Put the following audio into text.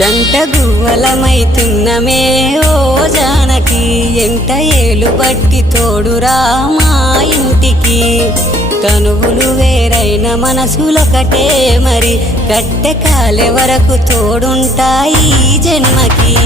జంట గువ్వలమైతున్నమే ఓ జానకి ఎంట ఏలు బట్టి తోడురా మా ఇంటికి తనువులు వేరైన మనసులొకటే మరి కట్టె కాలే వరకు తోడుంటాయి జన్మకి